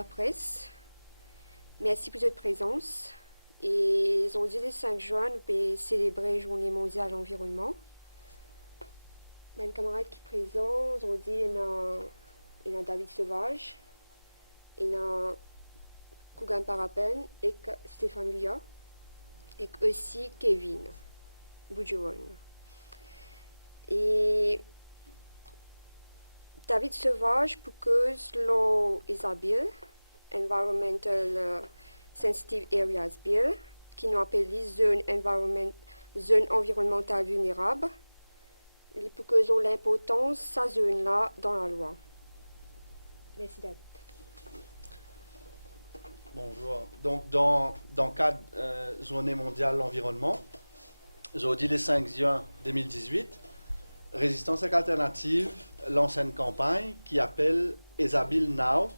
la presse. Merci pour votre présence. Et aujourd'hui, le 5 juin, nous pouvons célébrer la Journée mondiale de l'environnement. Mes camarades qui sont présents, aujourd'hui, il y a David Sauvage, il y a Kougan Parapen et Stéphane Guya, et aussi Kevin Boudjouan. Et David Sauvage propose l'Isabelle, Environmental Sensitive Areas Bill, qui nous appelle zone environnementale vulnérable. Il propose l'importance de cette zone-là dans la loi. Merci David. Bonjour. Donc, dans le cadre Journée mondiale de l'environnement, aujourd'hui, le 5 juin 2018, Résistance alternative lance une campagne qui appelle Isabelle Now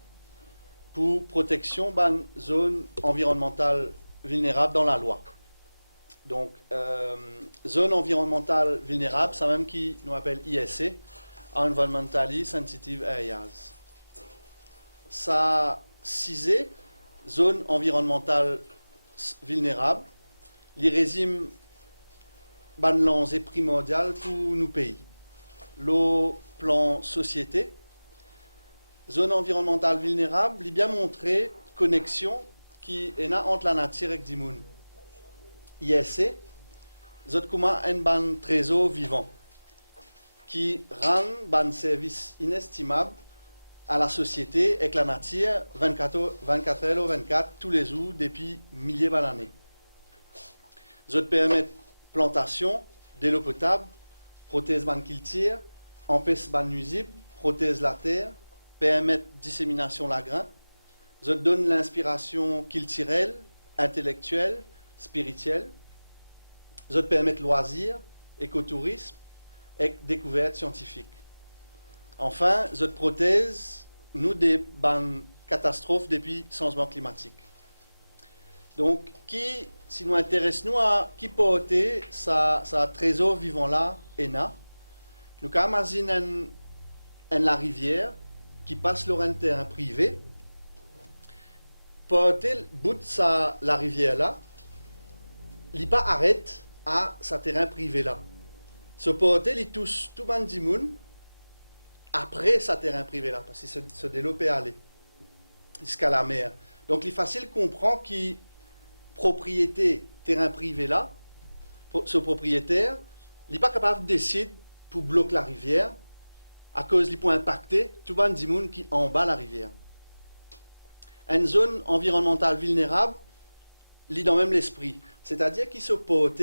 pour protection d'une zone environnementale vulnérable dans la loi. Donc, zone environnementale vulnérable, c'est même qui nous appelle ISC, Environmentally Sensitive Areas. Ça, CISE, zone environnementale vulnérable, les régimes est primordial pour nos pays. Le plan société, zone environnementale vulnérable, il bien montré connexion qui est entre la nature et le monde. ISC, zot comment un ban trésor vivant qui rend un service inestimable à la société et la nature 24 heures sur 24 tous les jours depuis milliers d'années. Zot permet plantation, de l'eau potable, protège ban culture, empêche ban nuisible, protège la terre, permet dissémination la grain, zot donne l'inspiration culturelle, intellectuelle, spirituelle, zot permet loisirs, écotourisme et découverte scientifique. Enfin, zot protège nous des ban catastrophes depuis le changement climatique. Donc, si nous intéressons à qui porter sa trésor vivant là, ENA, nous imaginons la rivière qui passe sur un terrain privé, porter le bout de la rivière là, il pas arrête à sa terrain privé là. Ce porter, il touche tout le monde après sa terrain privé là, parce qu'il se développe et aller jusqu'à la mer. Donc, il est facile de comprendre qu'il propriété terrain privé là, ce propriétaire, il n'est pas capable de décider pour bloquer la rivière à cause qu'il peut impacter tout le monde qui en bas la rivière. Une zone environnementale vulnérable, il est dans même l'esprit, c'est-à-dire qu'il se porte,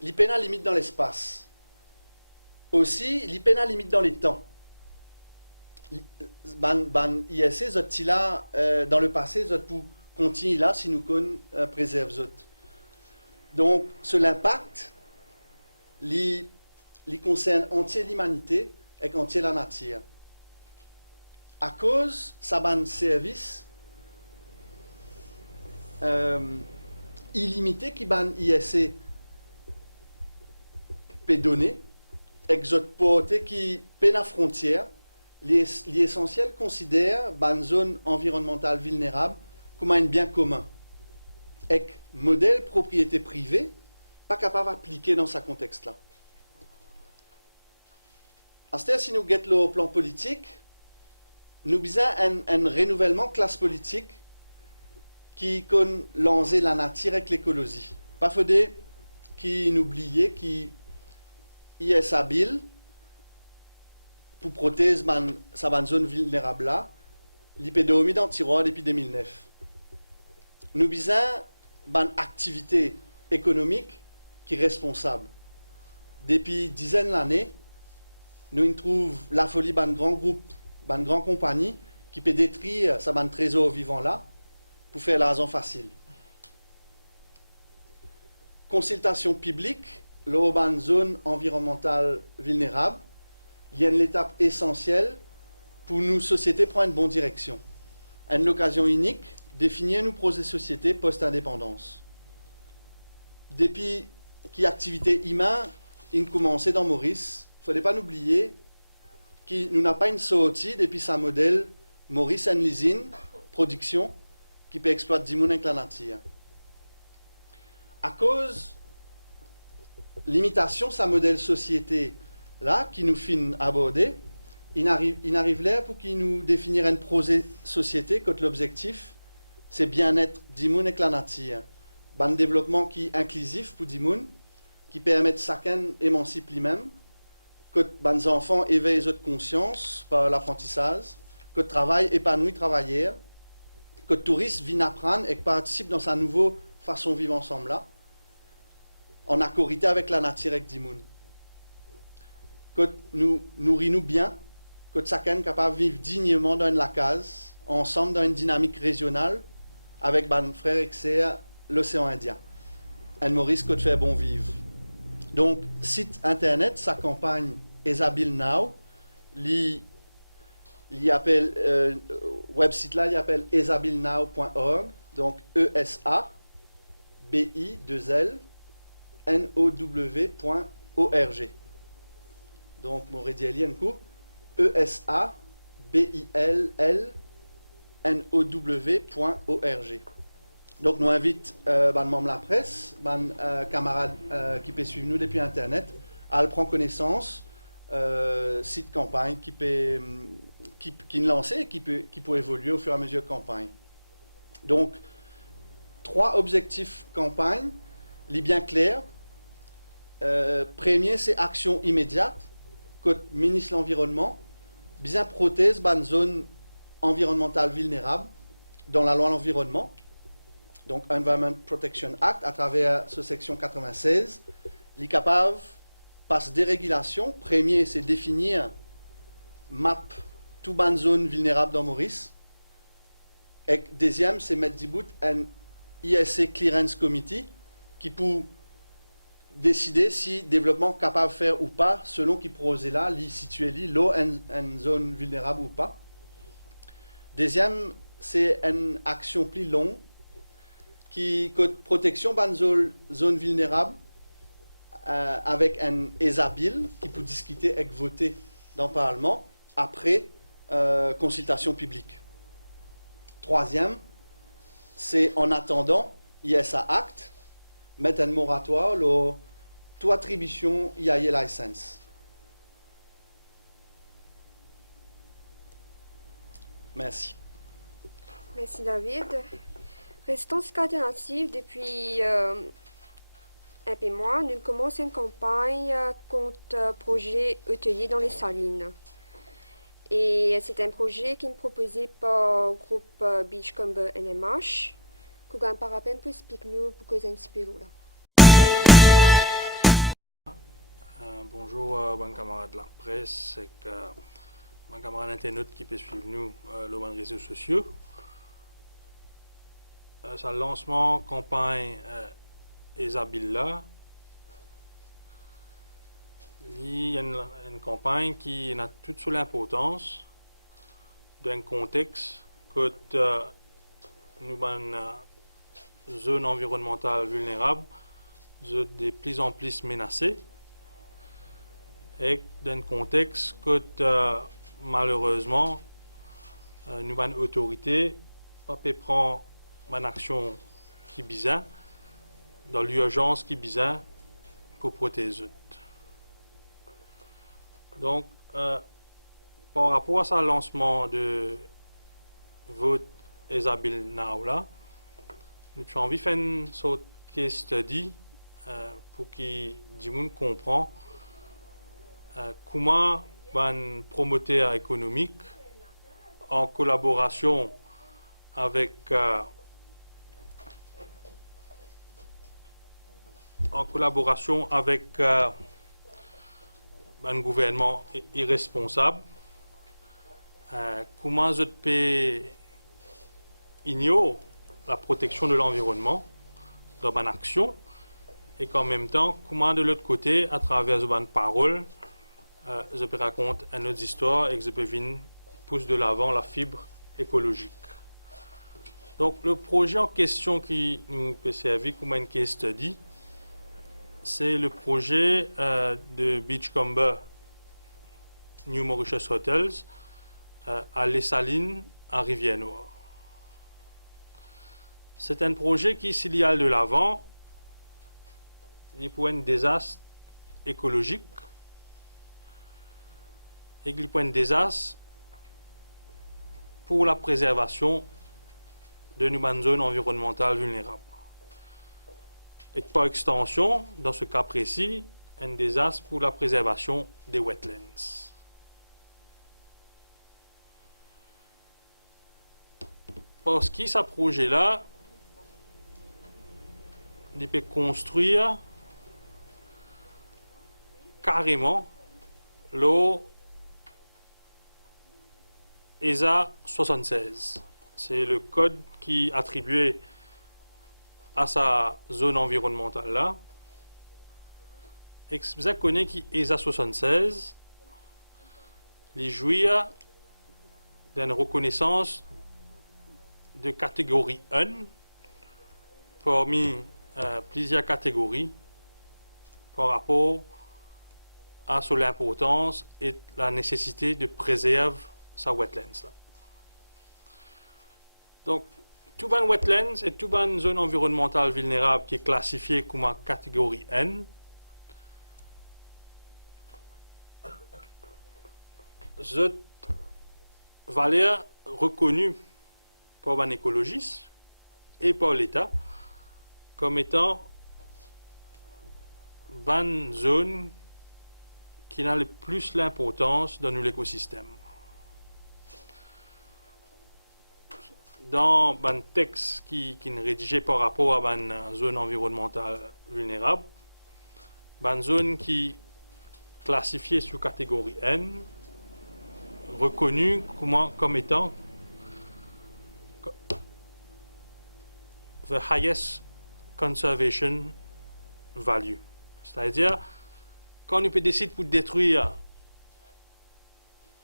il peine à limite dans l'espace. Aussi, il peine à limite dans les temps. ISC, zot là dans le passé, zot pour continue là si nous préserve zot. Donc, l'impact, il concerne entière l'humanité et entière la nature. À cause ça ban service illimité qui ban ISC peut donner, et zot porté qui peine à frontière, l'essentiel considère ban zone environnementale vulnérable comme un bien commun. Et modèle propriété privée, pas capable d'appliquer dans ce contexte-là. C'est-à-dire, si nous guettons le plan politique, nous avons un renouvellement classe politique qui lance la nature avec l'écologie. Pas faudrait qui n'oublier qui est stable pour protéger sa zone vulnérable là, l'épidémie dans tiroir depuis 2009. Nous avons une activité économique qui est responsable. Depuis dizaines d'années, nous trouvons la folie d'un grand groupe, d'une grande compagnie qui peut détruire sa trésor vivant là pour faire l'argent facile. Consultation publique, l'urban zone environnementale vulnérable, il y a une étape essentielle pour nous, sociétés, prendre une bonne direction. Une occasion unique, définir nos projets de société post-indépendance. Depuis que l'activité humaine a commencé dans Maurice, il ne fallait pas oublier que nous n'avons pas une sortie depuis sa modèle Maurice and l'usine production qui peut exploiter du monde avec la nature. À cause limitation sa modèle société là qui nous fin aborder, il arrive là pour qu'il nous définir un projet société quand l'objectif c'est bien-être du monde avec la nature. Un développement qui est inclusif pour du monde, qui permet de chacun émanciper lui-même, que les enfants éveillent les autres conscience par l'apprentissage, que le travail épanouit travailleurs, que le touriste vient apprendre et participe dans sa nouvelle façon de vivre ensemble là, en accorité avec la nature et du monde. Que nous nourrissons bien, que chacun est capable de vivre dignement dans la case, ensemble dans une dynamique régionale, avec mes frères et sœurs, l'océan Indien. Et Maurice, que de faire bon vivre. Donc, site internet, sa campagne Esabil Now, il appelle, website là, il appelle esabilnow.org, donc ESABIL-NOW.org. Donc, mon rédiali un coup, ESABILLNOW.org. Donc, nous invitons les membres de la presse, les camarades qui peuvent suivre nous depuis Internet, à prendre connaissance site campagne qui nous lance et qui peut évoluer au fur et à mesure de campagne. Donc, 3 objectifs campagne, les bien clairs. Premier, c'est action immédiate, que ministre de l'Environnement, bien prothèse une zone environnementale vulnérable dans la loi de l'environnement. Donc, Environment Protection Act, à travers ce section 96, les capables passe dérégulation. Premier, c'est définir map toute bonne zone vulnérable dans Maurice. Et deuxième, c'est mettre du bout un ISC Clearance Committee qui peut décider si développement capable de faire ou pas, selon qui projet là, li situé l'eau en zone vulnérable ou pas. Deuxième, c'est une action plus longue qui code protection dans zone vulnérable avec un ESABIL qui peut discuter et voter dans le Parlement après consultation publique. Troisième, c'est en attendant ISA Act, mettre un moratoire sur toute attribution IAE license. Merci. Merci David. Restons alternative depuis un peu moins. Nous commençons une campagne contre projet hôtelier dans les Salines. Et c'est un projet qui est proposé par le groupe Beachcomber NMH. Coucou par rappel pour expliquer-nous pourquoi c'est un petit peu là. Bonjour, bon camarade de la presse, c'est que bon camarade internaute qui peut suivre nous les réseaux sociaux. C'est le lancement campagne Isabella. Il y a une campagne qui a toute sur l'importance d'un contexte que nous avons une zone environnementale vulnérable, de plus en plus menacée, et d'un contexte que malheureusement nous avons une autorité pas peut prendre une action qui bizarre dans l'urgence qui bizarre pour protéger. Donc, par rapport à ce lancement de vote Isabelle Now là, nous avons envie de faire une sorte de case study pour que les gens comprennent comment un promoteur économique en collaboration avec un gouvernement irresponsable, comment je peux ignorer la protection de l'environnement dans une action et qu'en même temps, comment de l'autre côté, à travers une parole, je peux raconter une autre histoire et que je peux venir pousser de l'avant la fibre écologique. Donc le projet en question qui nous peut servir comme une case study, c'est le projet de Beachcomber New Mauritius Hotels à Les Salines, à Rivière-Noire. C'est un projet qui, s'il y a de l'avant, il peut être un désastre écologique et qu'il peut être un désastre pour la préservation de nos zones environnementales vulnérables. Et par extension, dans ce cas précis, un désastre pour la préservation des wetlands. Parce que ce projet-là, il peut construire carrément l'eau ESA 76. C'est le code qui est attribué à sa zone environnementale là. Et vous connaissez qui ESA 76, il jouit d'une reconnaissance de catégorie 1 parmi plusieurs catégories par rapport à l'importance et la nécessité de préserver sa wetlands là. Donc, tout ban wetlands et tout ban zone environnementale vulnérable qui est classifiée comme en catégorie N, cette valeur reconnue par un écologiste et par l'État comme étant une zone qui a le plus l'importance dans l'écosystème. Dans un texte qui est rédigé par rapport à une zone environnementale vulnérable, une zone qui est classifiée sous catégorie N, reconnue comme étant the highest conservation value. C'est-à-dire, quand on peut décider pour détruire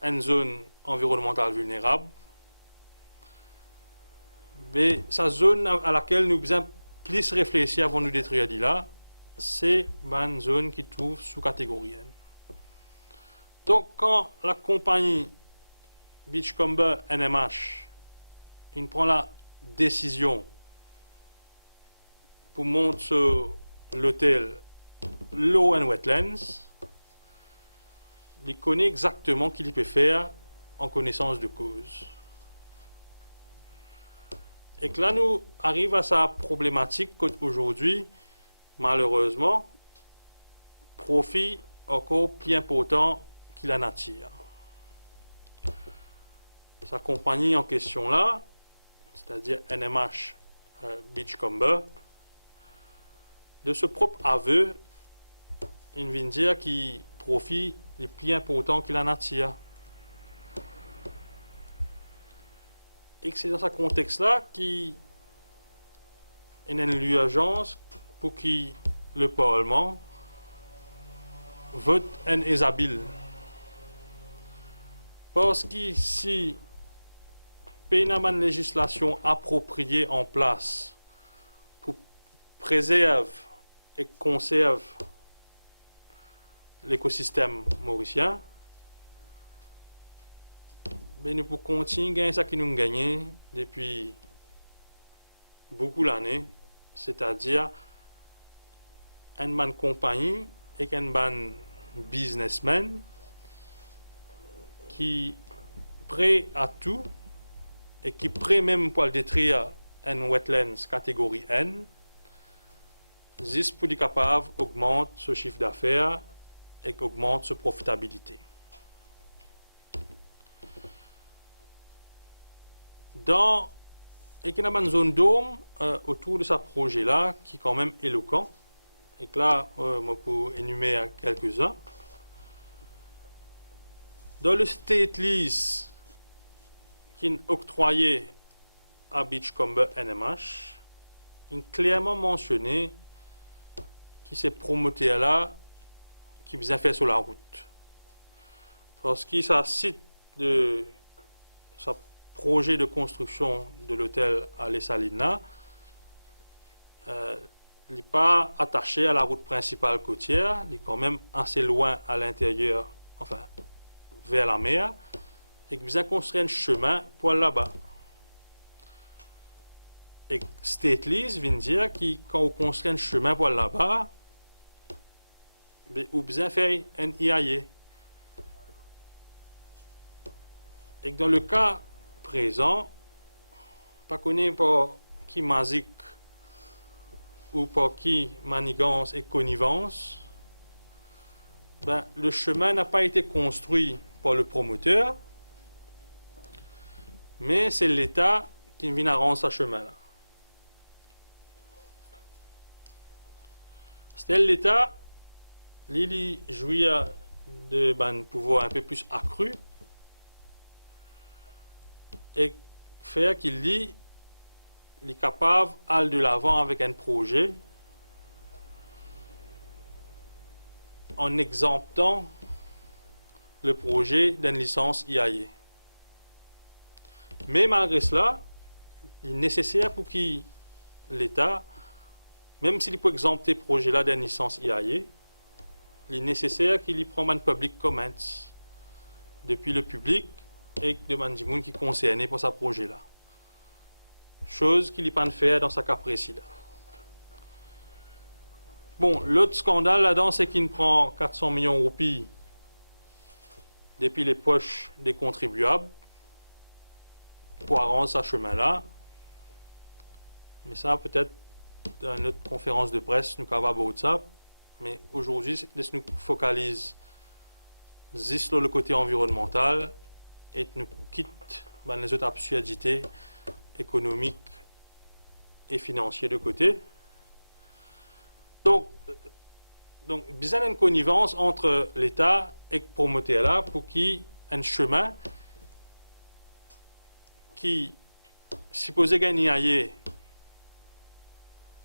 une zone environnementale vulnérable, mais sa zone à laquelle nous devons plus réfléchir avant de nous détruire là, c'est une zone qui trouve sous catégorie N. Donc, quand la compagnie Beachcomber NMH prend la décision pour monter sur l'hôtel Low and Wetlands, il connaît exactement ce qu'il peut faire en connaissance de cause. Et que là, nous arrivons à sa problématique qu'aujourd'hui, malheureusement, profit encore plus important qu'il en attire. Sa compagnie en question là, c'est-à-dire NMH Beachcomber, de ce propre aveu, il vient dire qu'il profite le plus important qu'il en attire. Et que c'est dans ce contexte-là qu'il y a une urgence pour que le Parlement vote un ESA-bill. Parce que si il y a une législation appropriée en place pour préserver et conserver l'écosystème mauricien, mais nous pouvons continuer à gagner ce que nous gagnons depuis beaucoup d'années, c'est-à-dire une bonne compagnie et un bon businessman qui prêt à tout et qui prêt même pour détruire un wetlands catégorie N, juste pour être capable d'augmenter ce chiffre d'affaires et d'augmenter sa profitabilité. Dans et qu'il y a une zone d'homme autour de ce projet-là qui est quand même éloquent, et que là, je peux énumérer quelques-uns. Dans le state lease qui est octroyé à Beachcomber NMH, il est clairement mentionné que ces promoteurs-là qui bien fait sur la route. Parce qu'il cite de sa projet de construction de l'hôtel à Les Salinas, il n'est pas attaché à la route principale côtière, il est quand même assez loin à l'intérieur, enfin vers la mer, et qu'il a construit un chemin pour aller là-bas. Et state lease vient dire que quand on construit un chemin pour aller là-bas, ben, on a besoin de faire un IAE. Et dans le cas présent, pas connaît par qui magique ou par qui manigance et connivence, ben, le chemin n'a pas été construit par le promoteur, mais c'est l'État qui vient rendre ce chemin-là. C'est l'État, il jouit de ben, pouvoir un peu plus accru et faire qu'il est capable d'aller de l'avant avec un projet en exemptant le projet d'une licence IAE. Mais malgré cela, il est nécessaire pour que l'État, même s'il peut exempter le projet-là d'une licence IAE, il est nécessaire qu'il y prenne un public comment depuis le public et de gens qui sont concernés par ce projet-là. Chose qu'il n'est pas de faire dans ce cas précis-là. Bon, l'autre scandale là-dedans, c'est qu'il prend 400 millions de roupies depuis les poches des contribuables pour arranger ce chemin-là. Mais ça, peut-être, dans notre conférence de presse, nous avons parlé de ça. Mais aujourd'hui, nous focalise sur le côté environnemental et nous quitte les autres absurdités économiques et financières de côté. Donc besoin d'une connivence entre l'État et le promoteur là pour qu'il y ait un chemin qui, supposé gagner IAE,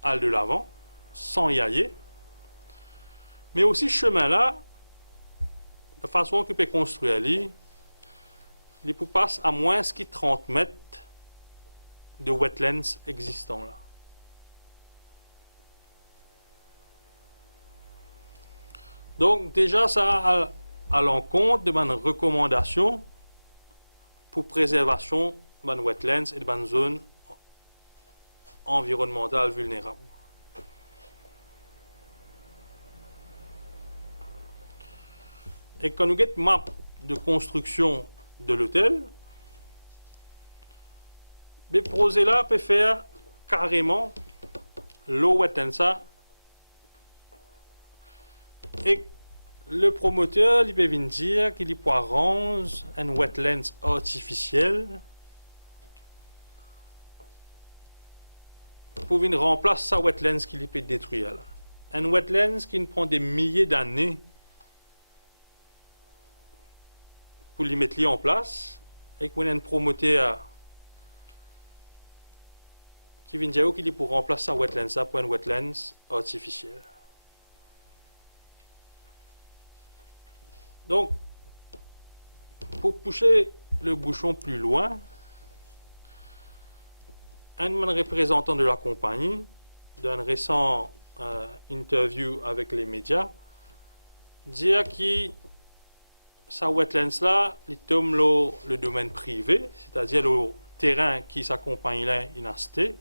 aille de l'avant, sans IAE, mais aussi ce chemin-là, de façon qu'il peut construire lui, il peut passer à moins de 30 mètres de wetlands existants là. Donc déjà ça à l'encontre de ma recommandation pour préservation de wetlands et de zones environnementales vulnérables. Et quand nous avons une map de construction de l'hôtel, le projet là peut faire carrément l'eau wetlands et le promoteur il peut venir dire qu'il peut rendre un wetlands artificiel pour venir remplacer sa wetlands qu'il peut détruire là. Un wetlands qui prend des milliers d'années pour les mettre en place et qu'on a un promoteur qui vient dire qu'il est pour remplacer sa wetlands pour un wetlands artificiel. Donc, pour pousser le bouchon plus loin, un représentant de la compagnie, dans une récente interview avec les médias, dit que sa wetlands là, il tombe le domaine privé, c'est-à-dire le terrain qui sa compagnie là a acheté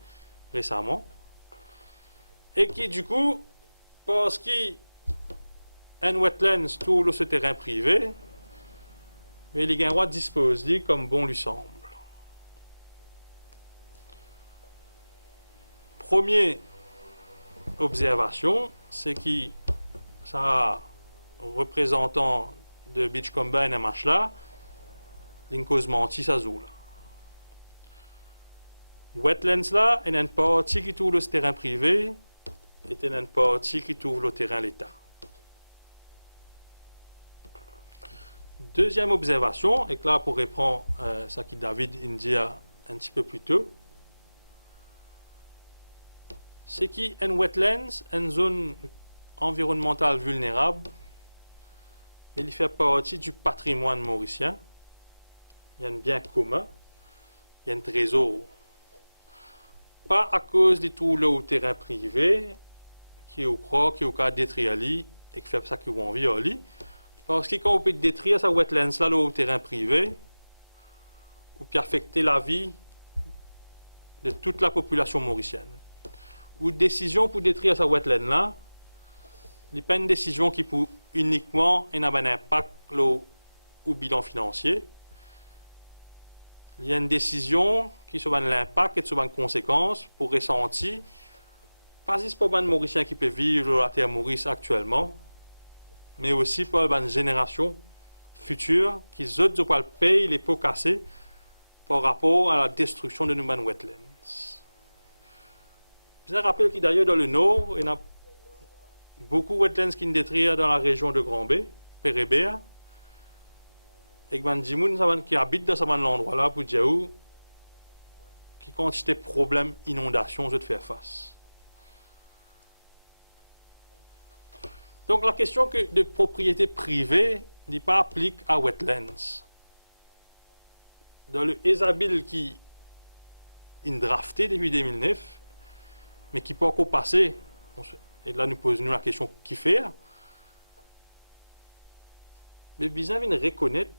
récemment, et qui du coup, parce qu'il un wetlands tout ce terrain privé, mais les droit dispose comme bon lui semble. Première observation, c'est que ça représentant de Beach Combine et là, l'incause menti sa zone. Wetlands là, il y a une partie qui trouve le terrain privé et il y a une partie qui trouve le terrain l'État. Deuxième observation, et là pour reprendre ce que David India un petit peu plus tôt, c'est qu'un wetlands, une zone environnementale vulnérable, il fait partie du patrimoine mauricien. Il y a un bien commun, il y a un trésor. Pas à cause de tout le terrain privé qui est au croix, qui est au cas détruire et qui fait ça qu'on envie à lui. Parce que quand on peut détruire sa wetlands là, le terrain privé, ou puis affecter la vie de toute la population mauricienne. Ou décision pour détruire sa wetland là, n'est pas une décision qui peut uniquement avoir un impact au bilan financier. Il y a une décision qui sur l'impact et sur les conséquences pour ressentir, pas juste pour les Mauriciens qui peuvent vivre sur la terre Maurice actuellement, mais aussi pour les générations futures qui autres payent les pots cassés par rapport à la destruction de nos wetlands. Je rappelle que d'ailleurs dans le nord, il y a beaucoup de wetlands qui sont détruits dans la région de Grand-Bay, Pérébert, et que les gens qui habitent dans ce endroit-là pour dire qui quantité de problèmes inondations je te faire face. Donc la question de propriété privée n'est pas applique à wetlands. Dans le ESABIL qui est drafté depuis 2009, mais qui peut encore passer, et là nous posons la question qui faire, mais bien de reconnaître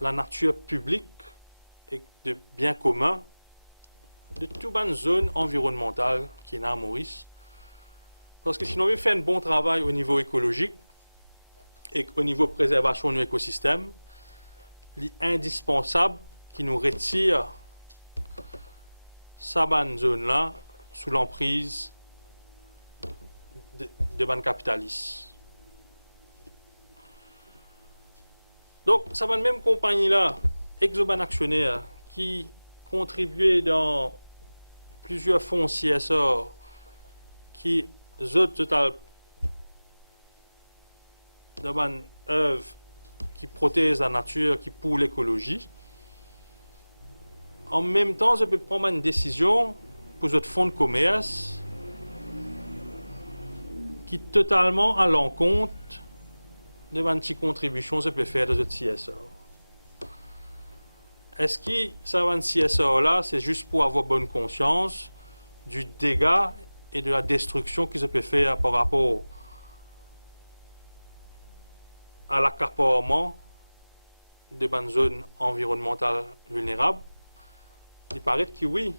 la nature publique et de biens communs de toute une zone environnementale qui est à Maurice. Parce que sinon, on veut faire un bon travail au niveau écologique et au niveau préservation de l'écosystème, il est indispensable qu'il nous retire cette zone-là sous l'emprise de banques capitalistes. Donc, ça va de même compagnie-là, Exoban Actionnaire, qui contribuait dans plusieurs fonds CSR, qui total dans une œuvre qui protège la nature, qui pour l'écologie. En même temps, je peux prendre une décision pour votre fonds de commerce qui est totalement à l'encontre de une petite contribution que je peux faire dans votre CSR. Est-ce que ça va un CSR là, c'est juste pour avoir bonne conscience du dégât et de la destruction qui se peut faire par rapport à l'accaparement de bonnes zones environnementales vulnérables? Il paraît que oui.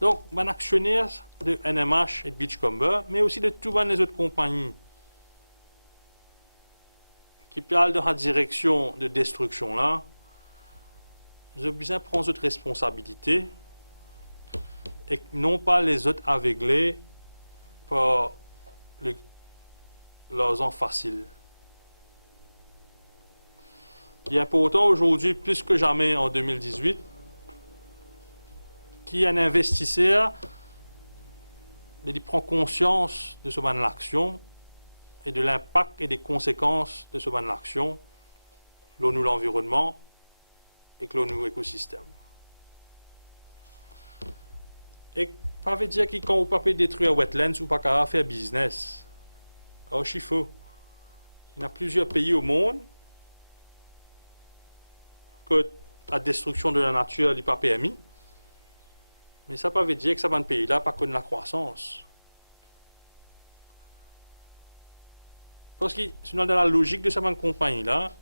Donc, un actionnaire de NMH et de Beachcomber, mais aussi de toutes les autres compagnies qui parlent dans la direction de destruction là, je besoin de prendre cette responsabilité et non pas les autres aveuglés par leurs ans faciles. Il est important aujourd'hui, plus que jamais en 2018, qu'il y ait un investisseur qui prend conscience de ce ban de l'action et de l'impact et des conséquences de ce ban de l'action, l'ONU l'environnement et que l'ONU écosystème. Et pas veut dire que quand vous ne pouvez pas détruire wetlands, vous ne pouvez pas faire business. Alors, c'est faux. Il y a plusieurs pays au monde que la destruction de la nature n'est pas permise. Mais ça ne veut pas dire que ça va un pays là pas connaître la croissance. Parce que sinon dans la logique de cette compagnie là,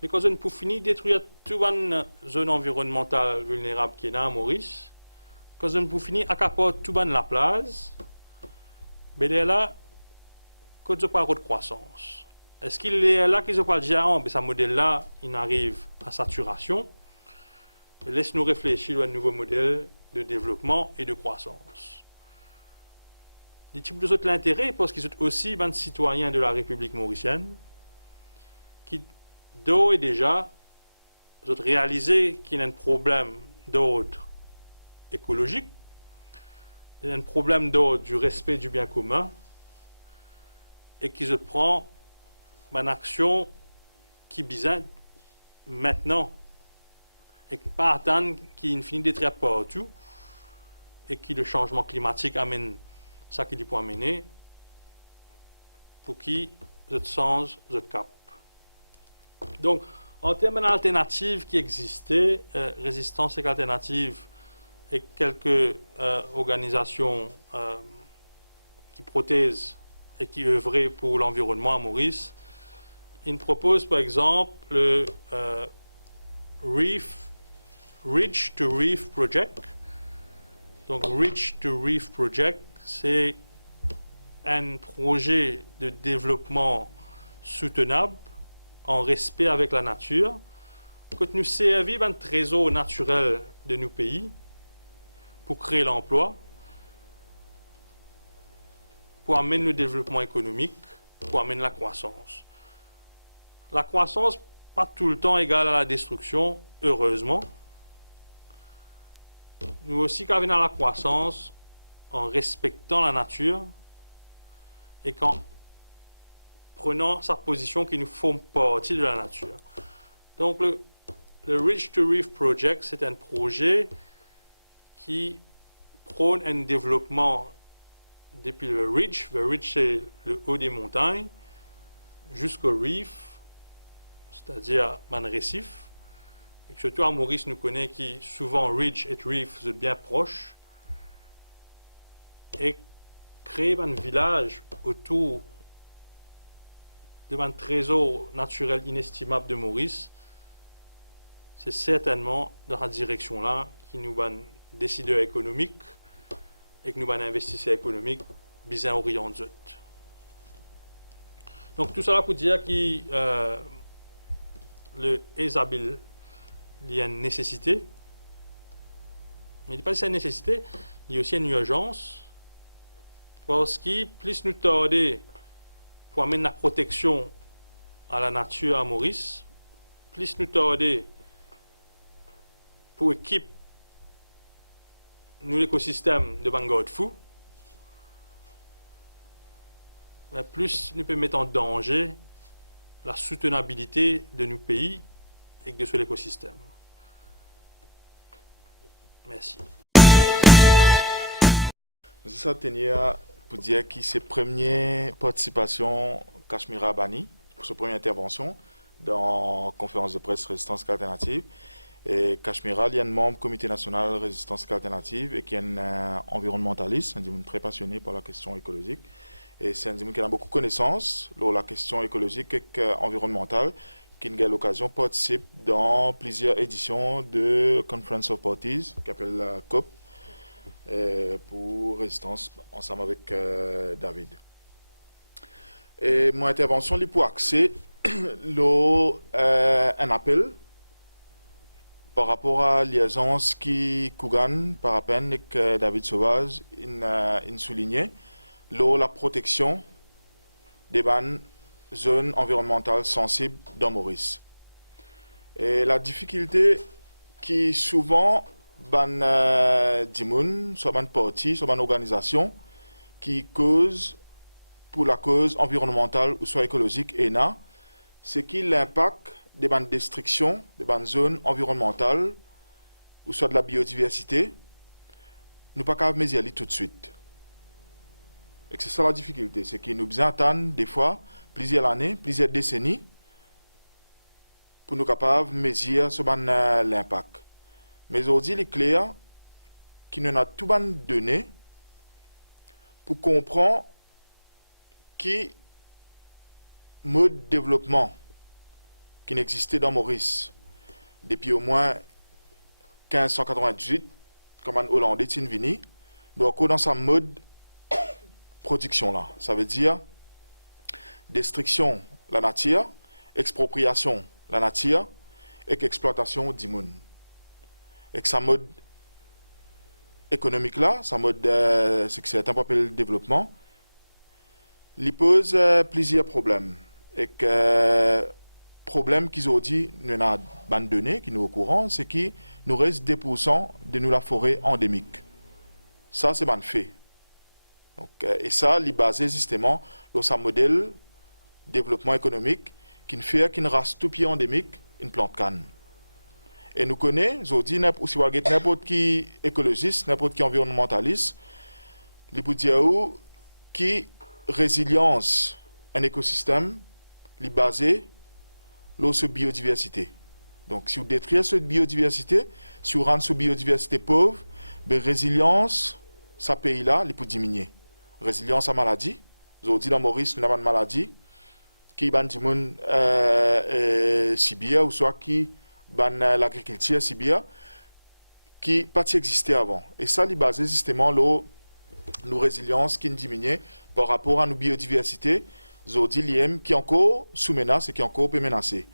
les causes pour finir détruire toute une zone environnementale vulnérable qui est dans Maurice, quand on pour finir accaparer toute la place, mais là, quand on parle de croissance, est-ce qu'il est là qu'ils ont pas dit ah, ce modèle là, il arrive à saturation? Laisse-nous réfléchir à un nouveau modèle de développement et de croissance. Les types de l'intérêt parce qu'ils sont aussi des citoyens de la République mauricienne qui, d'ores et déjà, ont réalisé qu'il y a un problème d'ordre écologique, il y a un problème d'ordre du respect du bien commun et qui se prend une action qui besoin maintenant et pas attendre qu'il finisse d'être partout et que le changement climatique amène ça qu'il peut amener pour qui je change je cap. Donc, en termes d'alternatives qui existaient, Résistance et Alternative et quelques organisations qui protègent et qui œuvraient pour l'environnement à Maurice, ils proposent par exemple le Reef Ridge to Reef Project. Donc, Ridge to Reef Project, c'est un projet de développement soutenable en respect avec la nature, que nous servir un trésor naturel de nos pays pour créer l'emploi, pour amener le développement économique, pour amener la croissance. La croissance, pas tout le temps égale à la destruction, heureusement. Nous aussi, quand on vient à la croissance, en respectant la nature et qu'en prenant sa position qui nous forme partie de la nature. Donc, le Ridge to Reef Project, c'est un projet qui prône un développement depuis le ridge. Le ridge, c'est le haut des montagnes, jusqu'au reef, c'est-à-dire un récif. Et que surtout à Maurice, nous connaissons qui souvent ridge et reef sont bien proches. Et créer un village autour de un trésor naturel inestimable de Maurice, c'est certainement dans la direction-là qui nous va décideurs économiques et que nous allons investisseurs économiques bien orientés. Donc tout ça pour dire que le ESABIL, il y a une nécessité, mais il n'est pas juste une nécessité, il y a aussi une urgence, parce que plus nous tarder pour amener la protection à la nature à Maurice, plus nous tarder pour équiper nous l'écosystème de Vanguard Fou, plus nous pouvons mettre en danger la soutenabilité de nos pays et de l'écosystème. Merci. Ça tenir pour dire que c'est première participation Kashmira Bani pour cette première intervention dans la conférence de presse Résistance Alternative. Et Kashmira, il y a un membre du Comité national Résistance Alternative et qui est un environnementaliste, un homme très passionné par la question écologique. Et c'est un homme qui a beaucoup de connaissances sur la question écologique et environnementale, qui a eu l'occasion de participer dans plusieurs éditions de Conference of Parties, qui s'appelle la COP, pour Résistance, ensemble avec David. Et mon intervention, est pour axer un appel par rapport à liaison qui Kougan, par rappel avec David Sauvage, il soulignait la protection des zones environnementales sensibles dans Maurice. Et la difficulté qui souvent dimoun, soit ban parti, soit ban organisation qui cause pour la cause environnementale ou soit écologique ENA, c'est qu'il l'impact des bandes destructions, des bandes zones environnementales ou soit de la biodiversité, nous pas qu'à mesurer tout de suite. Et c'est ça la difficulté, c'est qu'il nous besoin attendre des fois plusieurs années, plusieurs décennies pour nous capables de mesurer l'impact. Mais aujourd'hui, il est clair qu'il nous a tout ban donné pour comprendre qui mode de développement qui n'existait dans Maurice depuis au moins 1598, comme un Hollandais Tinvini, nous encore dans sa mode production là. Ça veut dire destruction la nature, expropriation la nature et exploitation du monde. Et que sa mode économique là, sa mode c'est que certains appellent le développement, il pose plusieurs problèmes. Et que problème qu'ils ont dit, nous avons abandonné, qui nous est au courant, c'est qu'il nous reste 2% de nous la forêt endémique. Ça, c'est un fait. Donc, et ça, il est basé justement sur un modèle de développement économique qui ne fait qu'une race tout pied endémique, une plante canne. Et nous connaissons, aujourd'hui, n'importe qui écologiste, n'importe qui environnementaliste, il peut dire qui résilience un écosystème est basé sur la biodiversité. Donc, si vous détruisez cette biodiversité, si vous rendez cette biodiversité pauvre, ben, résilience, ça pays-là, il peut diminuer. Résilience à maladie. Aujourd'hui, dans Maurice, nous avons une maladie qui ban du monde Sibia, ou soit qui ban l'agriculture Sibia, qui pas existé avant. Et ça, il basé justement nos résilience qui diminue par rapport à nos biodiversité, qui est encore sous menace et qui est encore peu menacée.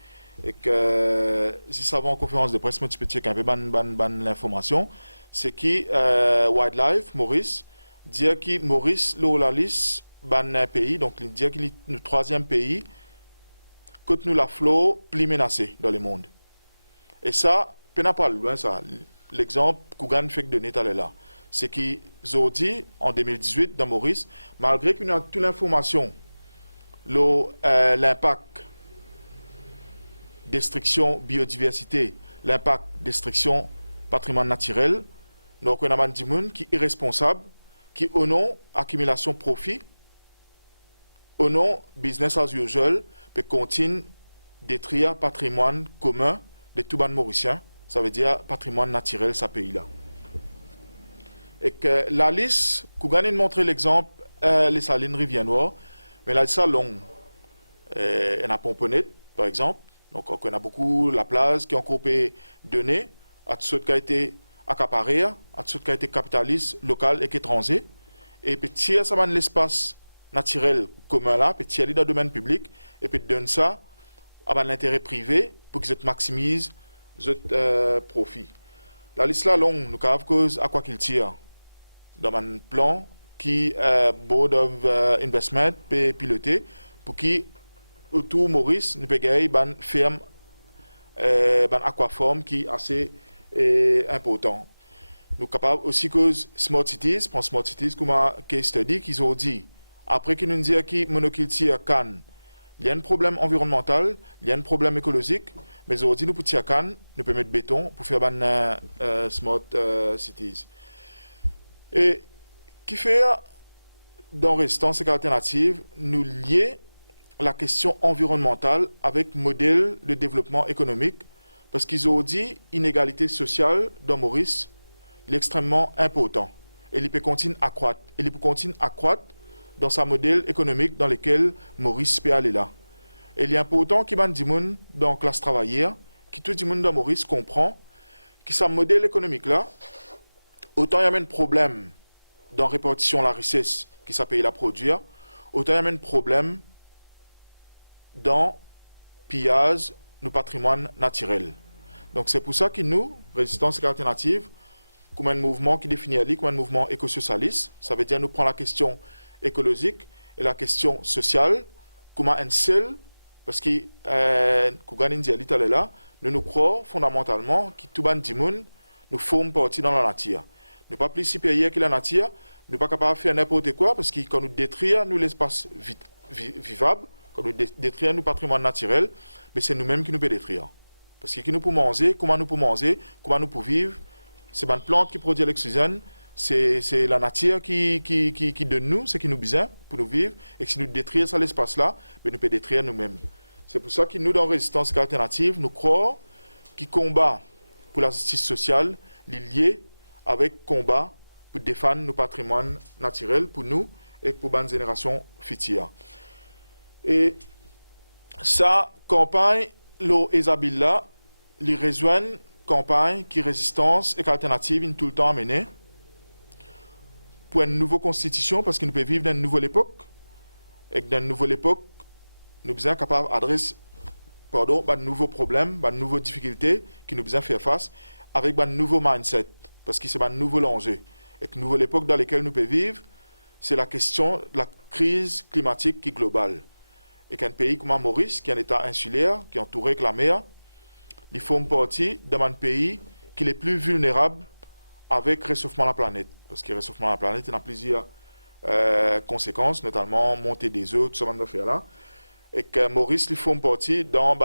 Et que si ça va en conférence de presse, moi tu peux checker un peu l'information, c'est que Wildlife, Maurice, dit que Maurice, la liste, ban pays, donc il dit qu'il est le troisième pays, que nous la flore plus menacée dans le monde. Et ça, peine pas loin ça. L'exemple qu'Ougan fait donner là, c'est qu'ils ont dit en 2018 dans Maurice, malgré qu'on a toute l'information, l'impact destruction biodiversité, l'impact destruction patrimoine naturel, donc on a un monde qui est irresponsable, qui au nom accumulation profit, au nom business as usual, peut continuer détruire patrimoine commun de tout ban mauricien, ça veut dire patrimoine naturel ce pays-là. Et que la liste, qu'on gagne de montrer l'exemple, les salines rivières noires, mais la liste est longue. On a Pomponnet, par exemple, donc on a beaucoup la plage qui ont coupé données à tout ce qui a été accaparé, à tout ce qui a été capitaliste, local et étranger, et puis tirer ça dans l'espace naturel commun là, puis tirer dans le domaine public, et puis donner ça à l'intérêt privé pour qu'ils maximisent le profit. La liste là longue, nous avons cause à quoi qu'il tire dans un plan qui Board of Investment peut piloter pour qui autour Maurice nous peut gagner une ferme aquaforme qui est assez important. Nous sommes capables aussi que Smart Cities, pour Smart Cities comme un case study qu'ils ont dit après qu'ils nous disent que monoculture Cannes, il y a un problème environnemental, il y a un problème écologique, mais aujourd'hui nous pour tirer Cannes, nous pouvons mettre béton pour faire Smart Cities. Et qui fait dans Résistance et Alternative, nous lier la question environnementale avec modèle de développement économique, parce qu'ils ont dit inégalité sociale dans Maurice, l'extrêmement important. Et il peut continuer à croître. Et il peut continuer à croître dans sa modèle économique dans lequel Maurice peut aller là. Et il est important qu'il y ait des gens dans la classe travaillère, que tout le monde dans Maurice comprend que ce modèle économique là, autant il y a un problème dans la répartition de la richesse qui s'appelle la produire, autant il y a un problème dans le pillage du patrimoine naturel. Donc c'est pour ça que nous, Résistance et Alternative, comme un mouvement qui définit comme un mouvement éco-socialiste, ça veut dire nous prendre la question écologique et la question sociale comme un seul, parce que nous croyons fondamentalement que tout le monde nous forme partie dans la nature. Nous ne sommes pas plus supérieurs que la nature, nous ne sommes pas capables de faire n'importe quoi, parce que quand nous détruisons l'espace vivable, quand nous détruisons nos patrimoine naturel, mais c'est nous-mêmes qui nous pouvons détruire. Parce que nous pouvons manger, comment nous pouvons vivre, c'est une plante qui produit l'oxygène, c'est la nature qui donne nous, ce qui nous besoin pour nous vivre, et que si nous détruisons ça l'espace là, nous pouvons détruire nous-mêmes. C'est pour ça que nous, dans Résistance Alternative, nous croyons qu'il combat pour la justice sociale, lié avec combat pour défendre nos patrimoines naturels pour nous et pour les générations futures. Et sa campagne, l'eau Isabella, les rejoignent campagne qui Résistance et Alternative in tout le temps menée pour une nouvelle constitution parce que nous pouvons vivre dans une nouvelle époque et que dans une nouvelle époque nous sommes capables d'adresser de nouveaux problèmes, de nouvelles difficultés qui nous besoin faire face avec un nouveau mindset parce que c'est un nouvel enjeu et que nouvelle époque dans laquelle nous pouvons vivre c'est la question de la crise climatique qui est globale et qu'un pays comme Maurice qui est un état insulaire qui est entouré de la mer il forme partie d'un pays qui est le plus vulnérable avec le réchauffement de la planète. Parce que le réchauffement de la planète, il a plusieurs conséquences, notamment montée des eaux, tout ce genre d'affaires-là. Et que Maurice il forme partie d'un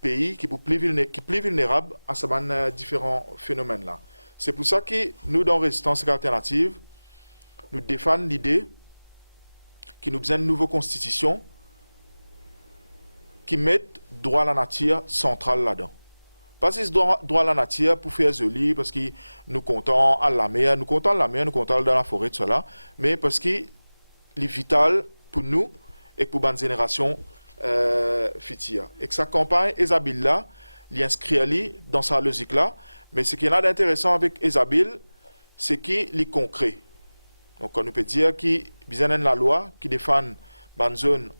pays qui est plus vulnérable à ces différents phénomènes-là. C'est pour ça que nous, dans Résistance Alternative, nous défendons l'idée qu'il nous besoin de nouvelle constitution qui mette droit à la nature central là-dedans. Pas si droit à la nature pour faire joli, parce que nous comptons à la mer, nous comptons dans la forêt, tout cela, mais parce que c'est vital pour nous et pour les générations futures. Et que sa campagne Isabella, l'inscrire dans sa logique-là. Mais ce qui est d'intéressant avec Esabil, c'est qu'il est concret. Donc, on peut dire qu'il y a la loi qui défend une zone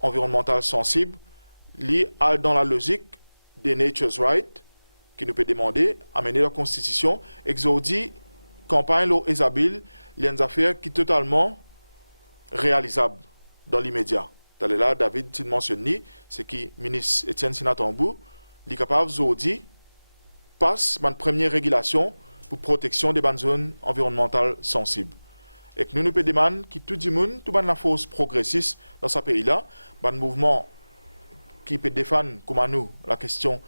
environnementale sensible, liée dans la logique des nature's rights, qui nous peut demander amener la constitution, et qu'ils dit campagne l'eau Esabil, il y a une affaire qui est totalement réalisable dans l'immédiat. Là, David tu mentionné, c'est que le ministre Etienne Sinatambou, il est capable de passe une première régulation pour protection des zones environnementales sensibles. Et que nous pouvons demander que tout le monde, toute la force progressiste dans ce pays-là, un mouvement qui peut défendre comme nous la question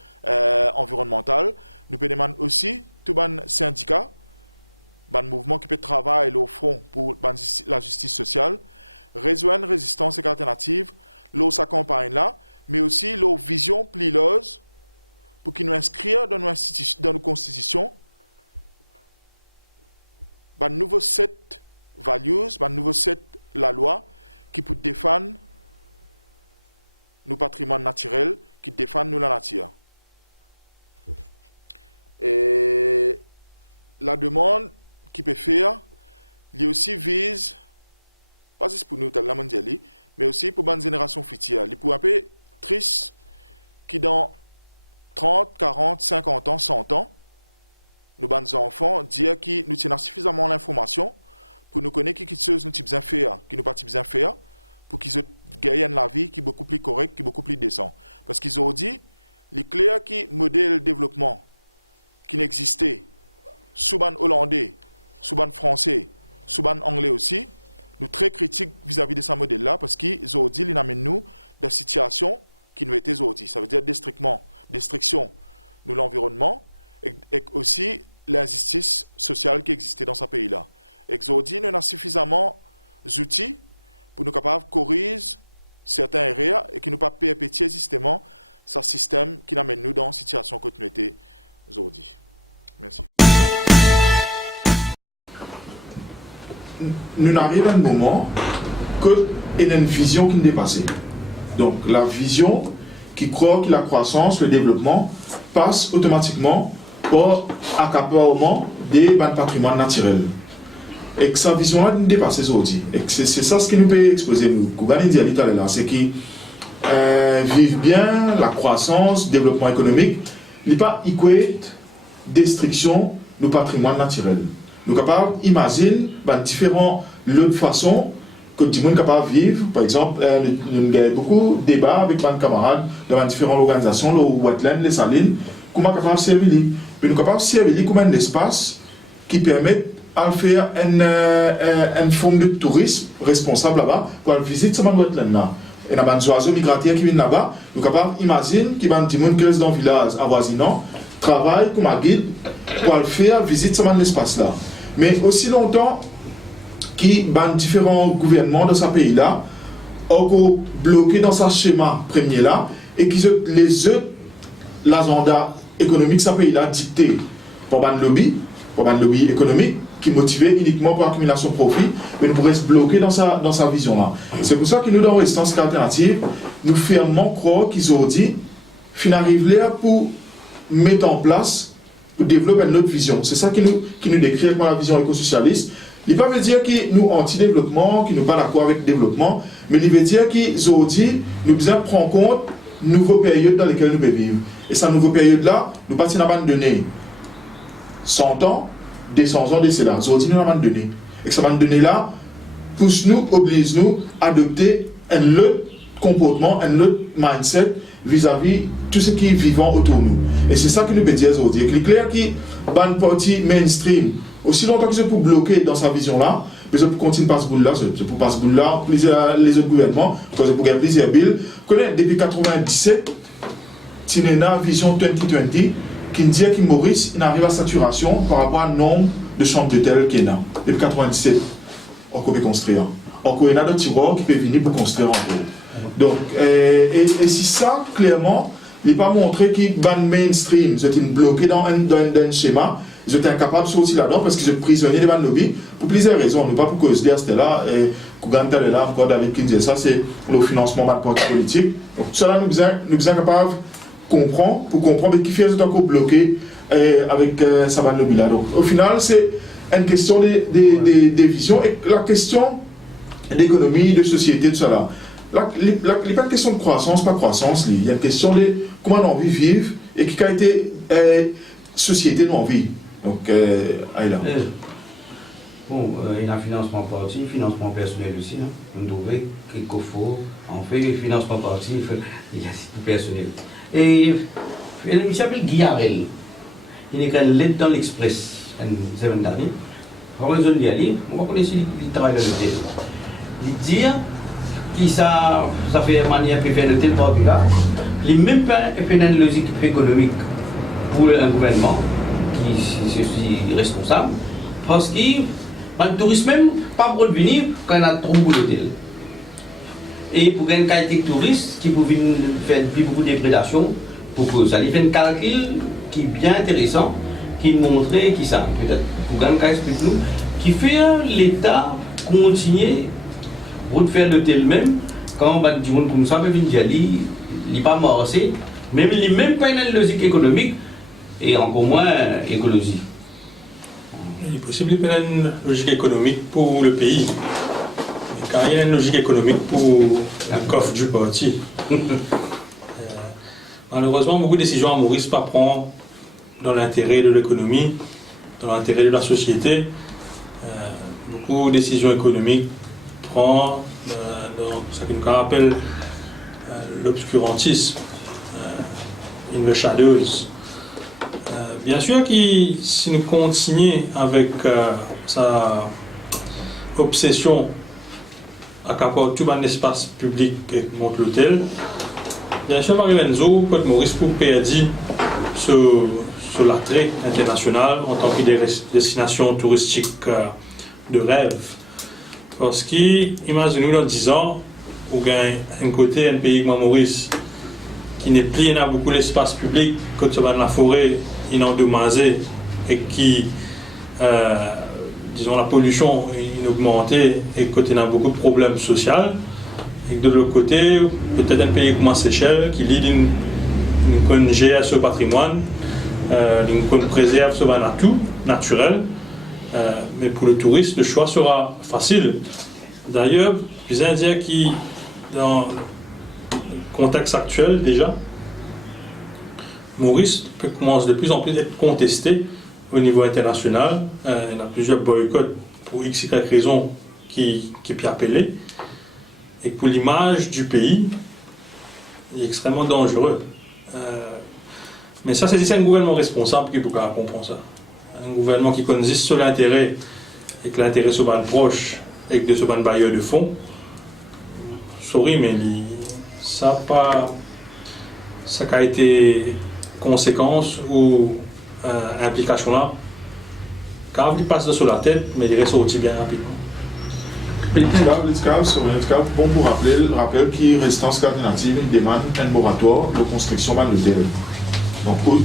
environnementale, nous pouvons demander aussi tout les syndicats, un mouvement qui peut travailler au front pour la justice sociale, rejoindre résistance et alternative, l'eau s'accompagne là, mais aussi l'eau vision plileuse pour qu'ils nous inscrivent dans nos constitutions un nouveau set values, un nouveau set la loi qui peut défendre nos patrimoines naturels, qui défendent nous la nature. Et la demande qui peut faire, il aussi vise, pas juste pour nous, mais aussi pour une génération future. Il pour un peu triste qui dans 30, 40, 50 ans, 100 ans, nos enfants dire que nous tenons suffisamment l'information pour nous connaître qui chose nous besoin faire, qui nous pas besoin faire, pour qu'ils gagnent la vie qui est beaucoup plus correcte, qui est beaucoup plus décent. Parce qu'ils ont dit, les clairs qui modèle de développement qui n'existait, sous ban hollandais, sous ban français, sous ban anglais aussi, nous très critiques vis-à-vis de ce modèle-là, parce qu'ils ont dit, ils amènent nous des situations qui nous étaient aujourd'hui. Ça veut dire destruction de l'environnement, et aussi l'injustice sociale qui existait dans ce pays-là. Exodi, nous avons suffisamment d'outils pour nous capables de corriger certains erreurs et qui nous pas perpétuer justement ce système qui nous amène nous dans une situation que nous étions aujourd'hui. Merci. Nous arrivons à un moment que il y a une vision qui nous dépasse. Donc la vision qui croit que la croissance, le développement passe automatiquement par accaparement des patrimoines naturels. Et que sa vision-là nous dépasse aujourd'hui. Et c'est ça ce qui nous peut exposer nous. C'est qui vivent bien la croissance, le développement économique, n'est pas equate destruction de patrimoine naturel. Nous sommes capables d'imaginer différentes autres façons que tout le monde est capable de vivre. Par exemple, nous avons beaucoup de débats avec mes camarades dans différentes organisations, le wetland, les salines, comment capable de servir. Mais nous sommes capables de servir comme un espace qui permet de faire une forme de tourisme responsable là-bas pour aller visiter ce wetland là. Et nous avons des oiseaux migrateurs qui viennent là-bas. Nous sommes capables d'imaginer qu'il y a des gens qui restent dans le village avoisinant, travaillent comme un guide pour aller faire visite ce espace-là. Mais aussi longtemps qui ban différents gouvernements dans ce pays-là ont bloqué dans ce schéma premier-là et qui les autres l'agenda économique de ce pays-là dicté par un lobby économique qui est motivé uniquement pour l'accumulation de profit, mais nous pourrions se bloquer dans sa vision-là. C'est pour ça que nous, dans Résistance Alternative, nous fermement croire qu'ils ont dit fin arrive là pour mettre en place, pour développer une autre vision. C'est ça qui nous décrit avec la vision éco-socialiste. Il ne veut pas dire que nous anti-développement, que nous ne sommes pas d'accord avec le développement, mais il veut dire qu'ils ont dit nous devons prendre compte de nouvelles périodes dans lesquelles nous pouvons vivre. Et cette nouvelle période-là, nous ne pouvons pas abandonner 100 ans, 200 ans de cela. Ils ont dit nous abandonner. Et cette abandonner-là pousse-nous, oblige-nous à adopter un autre comportement, un autre mindset vis-à-vis de tout ce qui est vivant autour de nous. Et c'est ça que nous pouvons dire aujourd'hui. Il est clair qu'il y a une partie mainstream. Aussi longtemps qu'ils sont pour bloquer dans sa vision-là, ils sont pour continuer par ce bout-là, c'est pour passer ce bout-là, les autres gouvernements, parce que pour gagner plusieurs billes. Depuis 1997, il y a une vision 2020 qui dit que Maurice arrive à saturation par rapport au nombre de chambres d'hôtel qu'il y a. Depuis 1997, on peut construire. Encore il y a d'autres tiroirs qui peuvent venir pour construire encore. Donc, et si ça, clairement, il n'est pas montré qu'il y a un mainstream, ils sont bloqués dans un schéma. Ils étaient incapables de sortir là-dedans parce qu'ils étaient prisonniers de ban lobby pour plusieurs raisons. Non pas pour cause de c'était là, et Kouganta est là, encore David qui disait ça, c'est le financement de parti politique. Donc tout ça là, nous sommes capables pour comprendre et qui fait encore bloqué avec Saban Nobila. Donc, au final, c'est une question des visions et la question d'économie, de société, tout ça là. Il n'y a pas une question de croissance, pas croissance, il y a une question de comment on a envie de vivre et qui a été société nous envie. Donc, Aïla. Bon, il y a un financement parti, financement personnel aussi. Hein. On trouvait qu'il faut, en fait, le financement parti, il y a tout personnel. Et il s'appelle Guy Harel. Il est quand même lettre dans l'Express, une semaine dernière. Par exemple, il y a on va connaître le travail de l'hôtel. Il dit que ça fait manière de faire le tel là. Il n'est même pas une logique économique pour un gouvernement qui est responsable. Parce que le tourisme même pas pour venir quand il y a trop beaucoup d'hôtels. Et pour une qualité de touriste qui peut faire beaucoup de déprédation, pour que ça lui fait un calcul qui est bien intéressant, qui montre qui ça, peut-être pour un cas explique-nous, qui fait l'État continuer de faire l'hôtel même, quand on dit comme ça, il n'est pas morcé, même il n'est même pas une logique économique et encore moins écologique. Il est possible qu'il y ait une logique économique pour le pays. Mais quand il y a une logique économique pour le coffre du parti, malheureusement, beaucoup de décisions à Maurice pas prendre dans l'intérêt de l'économie, dans l'intérêt de la société. Beaucoup de décisions économiques prend dans ce qu'on appelle l'obscurantisme, in the shadows. Bien sûr que si nous continuons avec sa obsession à capter tout un espace public et montre l'hôtel, bien sûr, Marie-Lenzo, peut Maurice pour perdre sur l'attrait international en tant que destination touristique de rêve. Parce qu'imaginez-nous dans 10 ans, où il y a un côté, un pays comme Maurice, qui n'est plus, il y a beaucoup d'espace public, quand tu vas dans la forêt, il est endommagé, et qui, disons, la pollution est augmentée, et quand il y a beaucoup de problèmes sociaux, et de l'autre côté, peut-être un pays comme Seychelles, qui lit une gère ce patrimoine, une préserve ce atout naturel, mais pour le touriste, le choix sera facile. D'ailleurs, les Indiens qui, dans le contexte actuel déjà, Maurice commence de plus en plus à être contesté au niveau international. Il y a plusieurs boycotts pour x, y raisons qui est appelé. Et pour l'image du pays, il est extrêmement dangereux. Mais ça, c'est un gouvernement responsable qui peut comprendre ça. Un gouvernement qui consiste sur l'intérêt et que l'intérêt soit proche et que de ce bailleur de fonds. Sorry, mais ça a été conséquence ou implication là. Quand il passe sur la tête, mais il reste sorti bien rapidement. Bon pour rappeler que Résistance alternative demande un moratoire de construction de l'hôtel. Donc, pour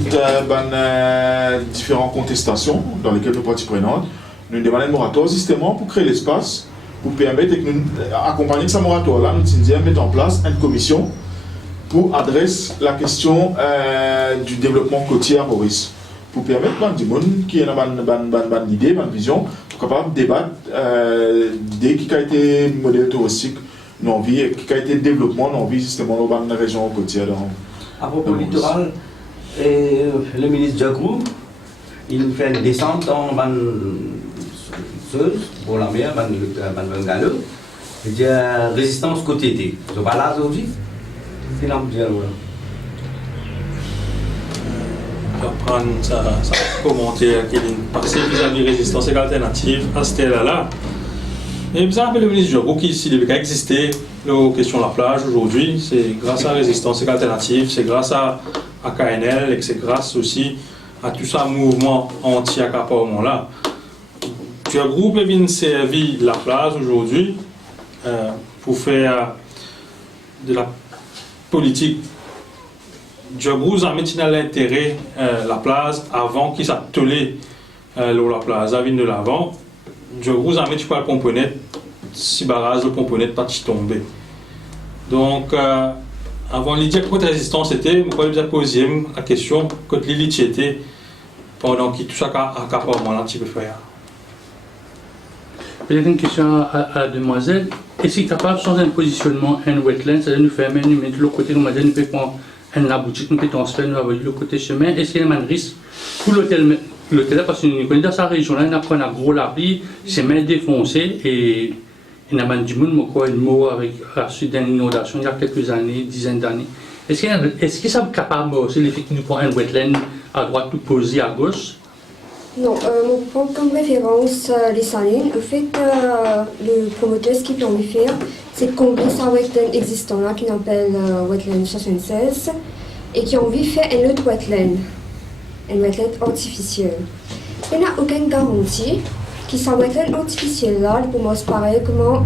différentes contestations dans lesquelles nous parties prenantes, nous demandons un moratoire justement pour créer l'espace, pour permettre que nous accompagner ce moratoire-là, nous disons mettre en place une commission pour adresser la question du développement côtier à Maurice. Pour permettre à tout le monde qui a une idée, une vision, pour capable de débattre d'idées qui a été modèle touristique, non vie, qui a été développement, non vie justement dans la région côtière. À propos du littoral, le ministre Diagrou, il fait une descente dans Seuse, pour la mer, dans Bengalo. Il dit résistance côté été. Je vais là aujourd'hui. C'est là où Prendre ça commentaire qui est passé vis-à-vis résistance alternative à ce là. Et bien, le ministre Diagrou qui s'il a existé, la question de la plage aujourd'hui, c'est grâce à la résistance alternative, c'est grâce à KNL et c'est grâce aussi à tout ça mouvement anti-accaparement là. Diagrou peut bien servir de la plage aujourd'hui pour faire de la politique. Diagrou a mis à l'intérêt la place avant qu'il s'attelait la place. À de l'avant, Diagrou a mis pas le component, si barrage le component pas tombé. Donc, avant l'idée de résistance était, vous pouvez vous poser la question que l'élite était pendant qu'il tout ça à un petit peu faire. Peut-être une question à la demoiselle. Est-ce qu'il est capable de changer un positionnement, un wetland, c'est-à-dire nous faire même de l'autre côté, nous pouvons prendre la boutique, nous pouvons transférer, nous avons de l'autre côté chemin. Est-ce qu'il y a un risque pour l'hôtel là, parce que nous connaissons dans sa région là, il y a un gros labri, c'est main défoncé et il y a du monde qui est mort avec la suite d'une inondation il y a quelques années, dizaines d'années. Est-ce que ça est capable aussi, le fait que nous prenons un wetland à droite tout posé à gauche? Non, on prend comme référence les salines. En fait, le promoteur, ce qu'il a envie de faire, c'est de combler sa wetland existant là, qu'il appelle wetland 76, et qui a envie de faire un autre wetland artificiel. Il n'y a aucune garantie que sa wetland artificielle là, pour moi, c'est pareil comment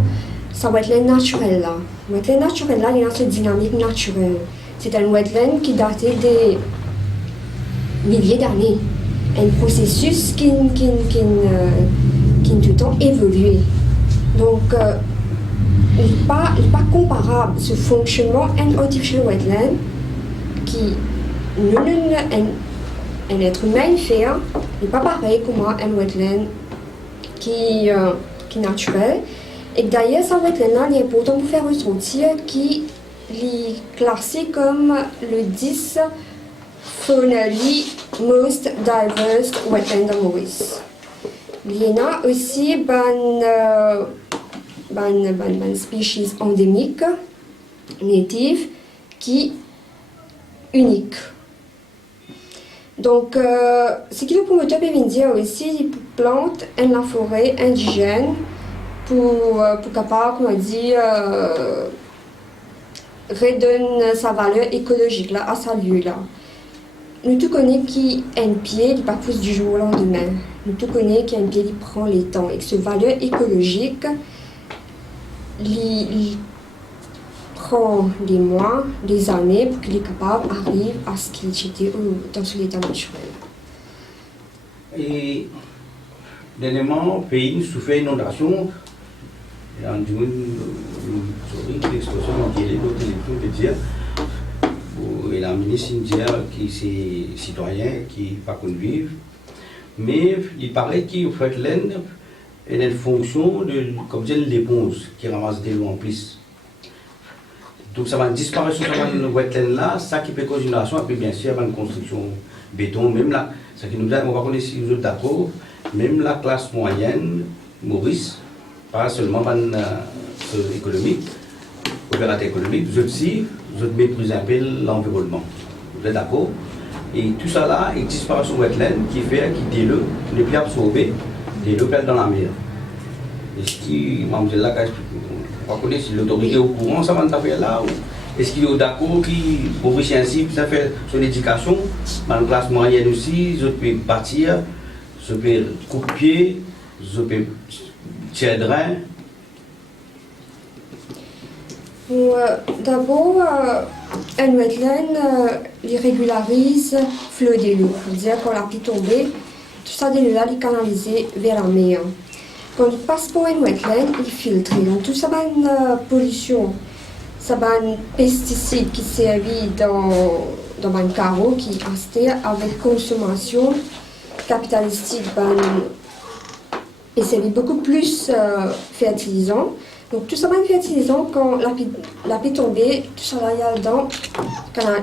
sa wetland naturelle là. Wetland naturelle là, il y a cette dynamique naturelle. C'est un wetland qui date des milliers d'années. Un processus qui tout le temps évolué. Donc, il n'est pas comparable ce fonctionnement en artificial wetland qui un être humain fait n'est pas pareil comme un wetland qui est naturel. Et d'ailleurs, ce wetland-là, il est important pour faire ressortir qui est classé comme le 10 faunally most diverse wetland de Maurice. Il y en a aussi une species endémique, native, qui est unique. Donc, ce que le promoteur peut dire aussi, il plante dans la forêt indigène pour capable, comment dire, redonner sa valeur écologique là, à sa lieu là. Nous tout connaissons qu'un pied ne pas pousse du jour au lendemain. Nous tout connaissons qu'un pied il prend les temps et que cette valeur écologique il prend des mois, des années pour qu'il est capable d'arriver à ce qu'il était dans son état naturel. Et dernièrement, le pays souffert d'inondation. Et en l'expression mondiale, l'autre peut dire. Et la ministre India qui est citoyen, qui n'est pas connu, mais il paraît qu'il fait l'Inde et une fonction de comme dire l'éponge qui ramasse des l'eau en plus. Donc ça va disparaître sur ce wetland là, ça qui peut causer une inondation, et puis bien sûr une construction béton, même là, ça qui nous a, on va connaître si vous êtes d'accord, même la classe moyenne, Maurice, pas seulement une économique, opérateur économique, vous aussi, vous méprisez un peu l'environnement. Vous êtes d'accord? Et tout ça là, il disparaît sur wetland qui fait qu'il ne plus absorber, des l'eau perd dans la mer. Et ce qui, on va connaître si l'autorité est au courant, ça va nous faire là. Est-ce qu'il est d'accord qu'il Maurice ainsi, ça fait son éducation, dans la classe moyenne aussi, je peux bâtir, je peux couper, je peux tirer drain. D'abord, un wetland il régularise le flot de l'eau. C'est-à-dire quand la pluie tombe, tout ça de l'eau est canalisé vers la mer. Quand il passe pour un wetland, il filtre. Donc tout ça va une pollution, ça va un pesticide qui servent dans un carreau qui est acheté avec consommation capitalistique et servi beaucoup plus fertilisant. Donc tout ça va être fertilisant quand la pluie tombe, tout ça là il y a dedans,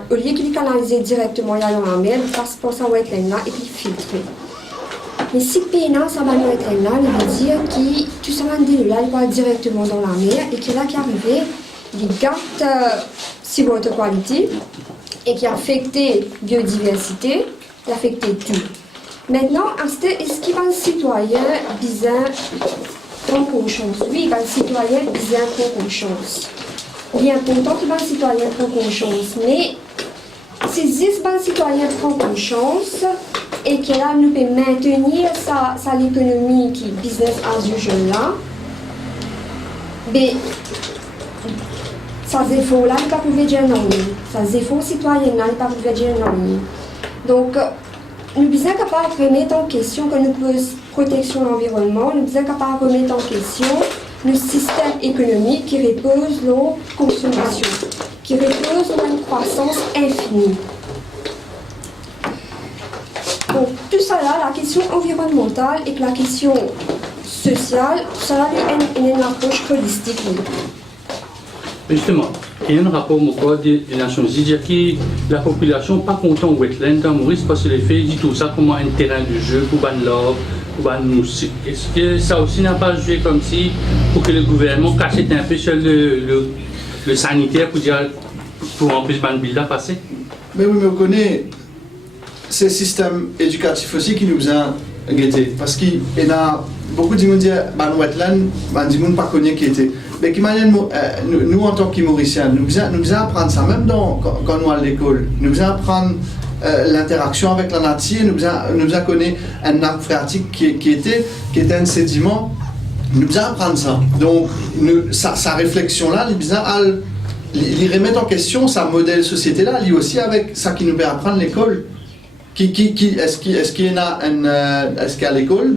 au lieu qu'il est canalisé directement dans la mer, il passe pour ça wetland là et puis filtré. Mais si pénal ça va dans wetland là, il veut dire que tout ça va de là, il va directement dans la mer et que là qui est arrivé, il gâte si water quality et qui a affecté biodiversité, il a affecté tout. Maintenant, est-ce qu'il va un citoyen bizarre prendre conscience? Oui, il va un citoyen bizarre prendre conscience. Il est important qu'il va un citoyen prendre conscience, mais si 10 citoyens prennent conscience et que là nous peut maintenir sa l'économie qui est business as usual là, mais ça efforts là, il ne peut pas dire non. Ça efforts citoyens là, il ne peut pas dire non. Donc, nous sommes capables de remettre en question que nous posons protection de l'environnement, nous sommes capables de remettre en question le système économique qui repose sur la consommation. qui repose sur une croissance infinie. Donc, tout ça là, la question environnementale et la question sociale, tout ça là, il y a une approche holistique. Justement, il y a un rapport des Nations Unies qui la population pas content au wetland dans Maurice parce que les fait dit tout ça comme un terrain de jeu pour ban l'or, pour ban moustiques. Est-ce que ça aussi n'a pas joué comme si pour que le gouvernement cachait un peu sur le sanitaire pour dire pour en plus ban bill passer? Mais oui, mais on connaît ces systèmes éducatifs aussi qui nous ont guettés. Parce qu'il y a beaucoup de gens qui disent que wetland, des gens pas connus qui étaient. Mais qui nous en tant que Mauriciens, nous devons apprendre ça, même quand nous allons à l'école. Nous devons apprendre l'interaction avec la nature, nous devons connaître un arbre phréatique qui était un sédiment. Nous devons apprendre ça. Donc, sa réflexion-là, il remet en question sa modèle société-là, lui aussi avec ça qui nous permet d'apprendre l'école. Est-ce qu'il y a est-ce qu'à l'école,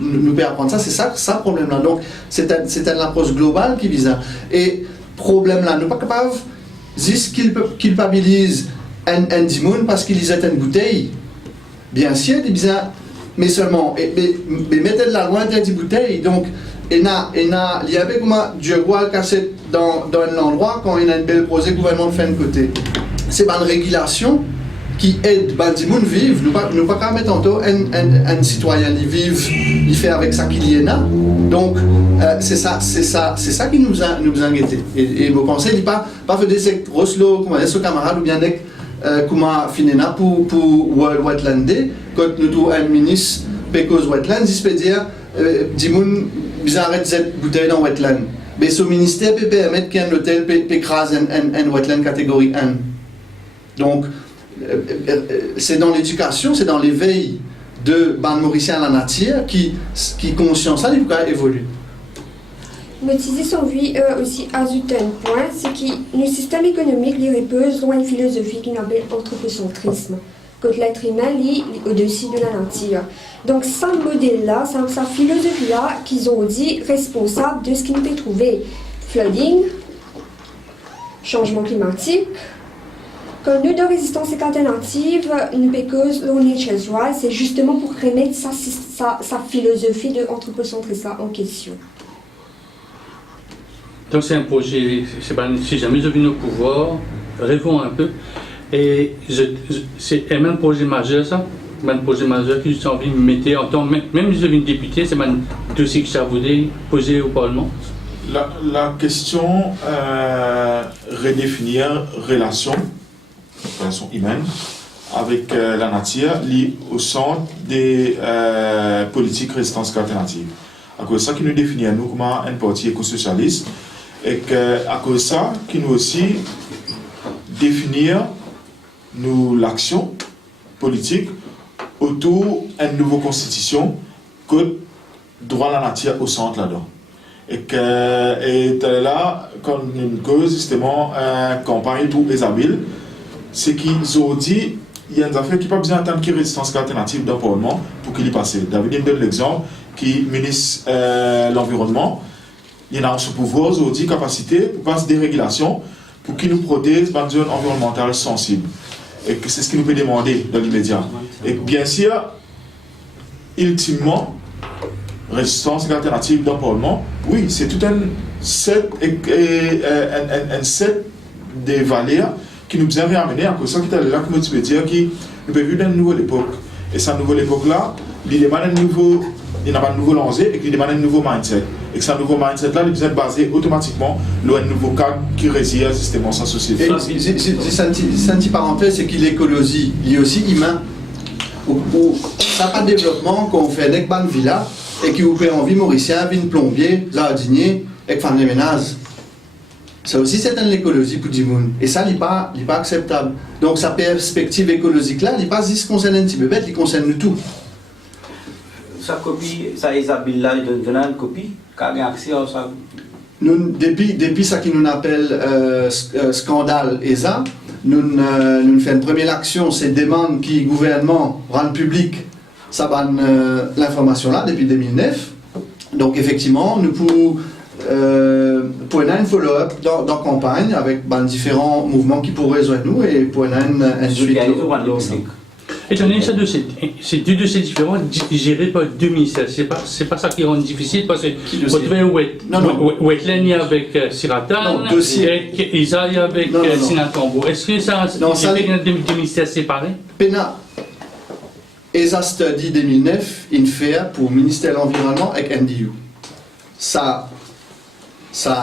nous peut apprendre ça, c'est ça le problème-là. Donc, c'est une approche globale qui vise ça. Et problème-là, nous ne sommes pas capables juste culpabiliser un dimoun parce qu'il lisait une bouteille. Bien sûr, mais seulement, mais mettez de la loi interdit bouteille. Donc, il y avait comme Dieu voit cassé dans un endroit quand il y a une belle projet gouvernement fait un côté. C'est une régulation qui aide les gens à vivre. Nous ne pouvons pas mettre en temps un citoyen qui vive, il fait avec ça qu'il y en a. Donc, c'est ça qui nous a guettés. Et vous pensez, il n'y a pas fait des Roslo, comme un camarade, ou bien comme Finena pour World Wetland Day, quand nous avons un ministre Pecos Wetland, il peut dire, les gens arrêtent cette bouteille dans Wetland. Mais ce ministère peut permettre qu'un hôtel écrase un Wetland catégorie 1. Donc, c'est dans l'éducation, c'est dans l'éveil de ban mauricien à la nature qui conscience ça évolue. Mais si son vie aussi ajoute un point, c'est que le système économique lui repose sur une philosophie qu'on appelle anthropocentrisme, que l'être humain lit au-dessus de la nature. Donc, ce modèle-là, sa philosophie-là, qu'ils ont dit responsable de ce qu'ils peut trouver. Flooding, changement climatique. Quand nous, de résistance alternative, nous pécose au Nature's Right, c'est justement pour remettre sa philosophie de anthropocentrisme en question. Donc c'est un projet, si jamais je viens au pouvoir, rêvons un peu. Et c'est un même projet majeur, ça. Un projet majeur que j'ai envie de mettre en temps, même si je viens député, c'est un dossier que ça voulait poser au Parlement. La question redéfinir relation humaine avec la nature liée au centre des politiques résistance alternative. À cause de ça qui nous définit à nous comme un parti éco-socialiste et à cause de ça qui nous aussi définir nous l'action politique autour d'une nouvelle constitution que droit à la nature au centre là-dedans. Et là, quand nous cause justement une campagne pour les habiles, c'est qu'ils ont dit il y a une affaire qui n'a pas besoin d'attendre qu'il y ait résistance alternative dans le Parlement pour qu'il y passe. David me donne l'exemple qui ministre l'environnement, il y a ce pouvoir, ils ont dit capacité pour passer des régulations pour qu'il nous protège dans une zone environnementale sensible. Et que c'est ce qu'il nous peut demander dans l'immédiat. Et bien sûr, ultimement, résistance alternative dans le Parlement, oui, c'est tout un set des valeurs qui nous a réamené à cause de ça qui est là, comme tu peux dire, qui nous peut vivre dans une nouvelle époque. Et cette nouvelle époque-là, il demande il n'a pas de nouveau lancé et il demande un nouveau mindset. Et que ce nouveau mindset-là, il est basé automatiquement sur un nouveau cadre qui réside justement sa société. C'est une petite parenthèse, c'est que l'écologie, il est aussi humain. Ça n'a pas de développement qu'on fait avec une villa et qui vous fait envie mauricien, une plombier, jardinier, et femme de ménage. Ça aussi, c'est une écologie pour du monde. Et ça, il n'est pas acceptable. Donc, sa perspective écologique-là, il n'est pas juste concerne un petit bébé, il concerne tout. Sa copie, sa Isabelle-là, il donne une copie, qui a accès à ça. Depuis ce qui nous appelle scandale ESA, nous faisons une première action, c'est demande que le gouvernement rend public l'information là depuis 2009. Donc effectivement, nous pouvons pour un follow-up dans la campagne avec différents mouvements qui pourraient rejoindre nous et pour un joli Étant donné que c'est deux dossiers différents gérés par deux ministères, c'est pas ça qui rend difficile parce que vous trouvez Wetland avec Siratan et Isaïe avec Sinatombo. Est-ce que ça c'est deux ministères séparés? Pena, ESA Study 2009, INFEA pour le ministère de l'Environnement avec NDU. Ça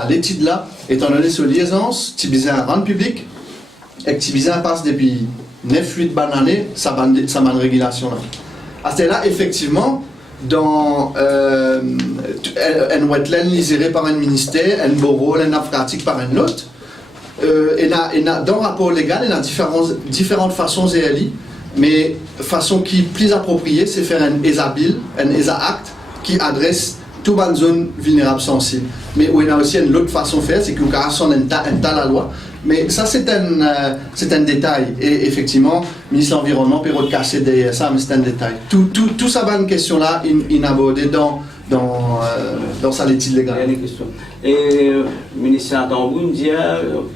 l'étude là, étant donné sur liaisance, tu bizarre rendre public et que tu bizarre passe depuis 9-8 bonnes années, ça m'a une régulation là. À ce là, effectivement, dans un wetland géré par un ministère, un bureau, un pratique par un autre, dans le rapport légal, il y a différentes façons d'y mais façon qui est plus appropriée, c'est faire un ESA Bill, un ESA Act qui adresse toute une zone vulnérable sensible. Mais où il y a aussi une autre façon de faire, c'est qu'il y a la loi. Mais ça, c'est un détail. Et effectivement, le ministre de l'Environnement peut cacher derrière ça, mais c'est un détail. Tout ça, une question-là, il a abordé dans sa étude légale. Il y a une question. Et le ministre Sinatombo nous dit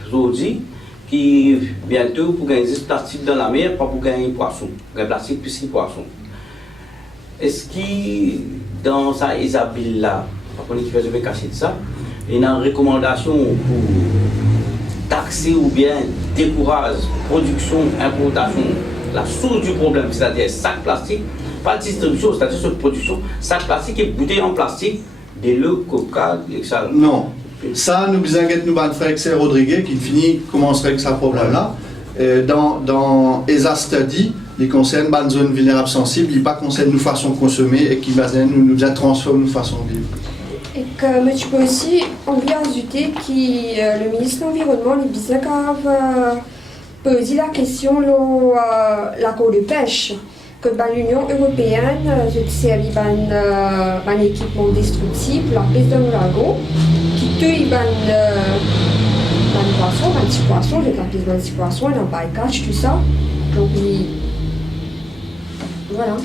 aujourd'hui que bientôt, pour gagner des plastiques dans la mer, pas pour gagner poisson. Pour gagner plastique plus que poisson. Est-ce que dans sa Isabelle là, par contre, qui fait cacher de ça, il y a une recommandation pour taxer ou bien décourager production, importation, la source du problème, c'est-à-dire sac plastique, pas de distribution, c'est-à-dire sur production, sac plastique et bouteilles en plastique, de l'eau, coca, etc. Non. Ça, nous besoin de nous battre avec Rodriguez qui finit commencerait avec ce problème-là. Dans ESA Study, il concerne les zones vulnérables sensibles, il pas concerne nos façons de consommer et qui nous transforme nos façons de vivre. Et que tu peux aussi envie ajouter que le ministre de l'Environnement, les bizarres, poser la question de l'accord de pêche. Que l'Union européenne, je sais, il y a un équipement destructible, la pêche de l'Ourago, qui tue un petit poisson, avec la pêche d'un petit poisson, un bycatch, tout ça. Donc, voilà.